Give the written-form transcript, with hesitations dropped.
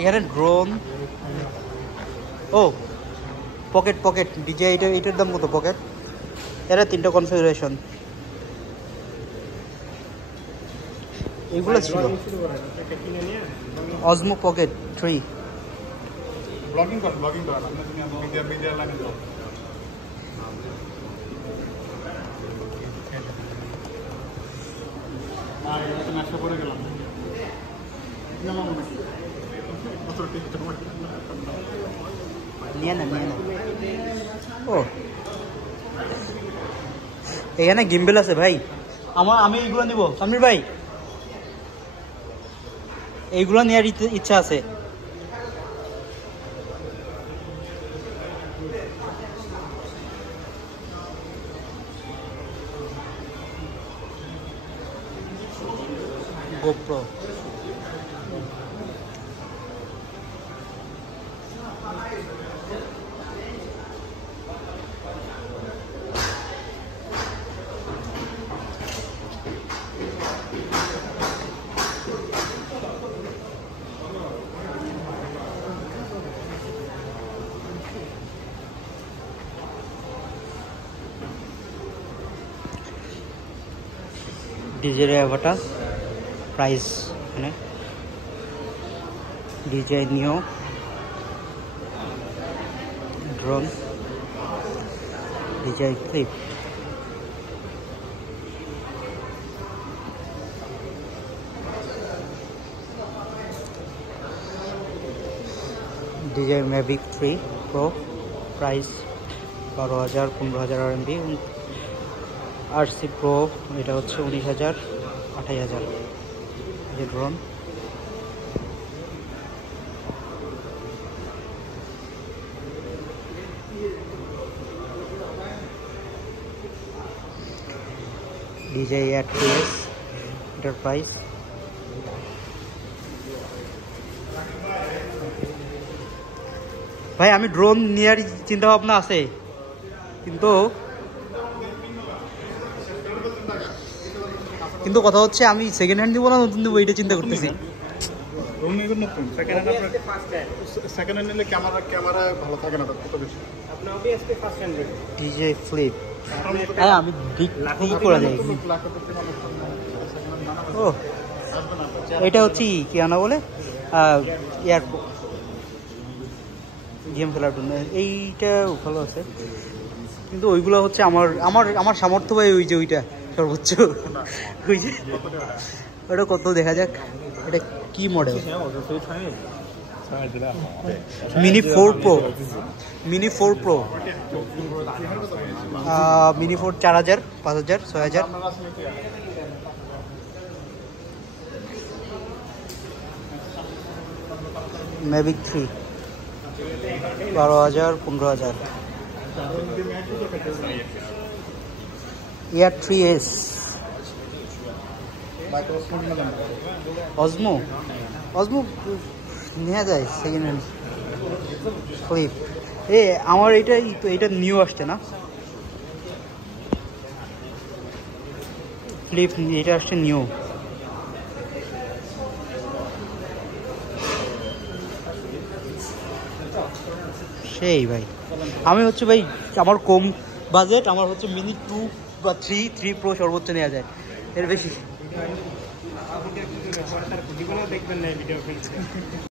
এখানে ড্রোন। ও pocket pocket DJ, এটার দাম কত? পকেট এরা 3টা কনফিগারেশন। এগুলো ছিল অজমো পকেট 3। ব্লগিং কর আপনি মিডিয়া লাইনে যাও। এটা নষ্ট করে গেলাম নিয়ে না। ও এখানে গিম্বেল আছে ভাই। আমি এইগুলো নিব সামির ভাই, এইগুলো নেওয়ার ইচ্ছা আছে। GoPro ডিজে অ্যাভাটার প্রাইস এখানে ডিজে নিও drone DJ flip DJ Mavic 3 pro price 12,000 15,000 RMB। RC pro এটা হচ্ছে 19,000 28,000। যে ড্রোন ডিজে AR2S এটার প্রাইস ভাই। আমি ড্রোন নেওয়ার চিন্তা ভাবনা আছে, কিন্তু কথা হচ্ছে আমি সেকেন্ড হ্যান্ড দিব না নতুন দিব, এটা চিন্তা করতেছি। সেকেন্ড হ্যান্ড নিলে ক্যামেরা ভালো থাকে না কত বেশি। ডিজে ফ্লিপ হ্যাঁ আমি ঠিক করা যায়। ও এটা হচ্ছে কি আনা বলে এয়ার গেম খেলার জন্য, এইটা ভালো আছে। কিন্তু ওইগুলো হচ্ছে আমার সামর্থ্য ভাই, ওই যে ওইটা সর্বোচ্চ ওই যে ওটা কত দেখা যাক। এটা কি model? Mini 4 pro mini 4 4,000 5,000 6,000। Mavic 3 12,000 15,000। AR3S অজমো নেওয়া যায় সেকেন্ড হ্যান্ড ফ্লিপ। আমার এটা নিউ আসছে না ফ্লিপ, এটা আসছে নিউ। সেই ভাই আমি হচ্ছে ভাই আমার কম বাজেট, আমার হচ্ছে মিনি 2 বা 3 প্রো সর্বোচ্চ নেওয়া যায়, এর বেশি।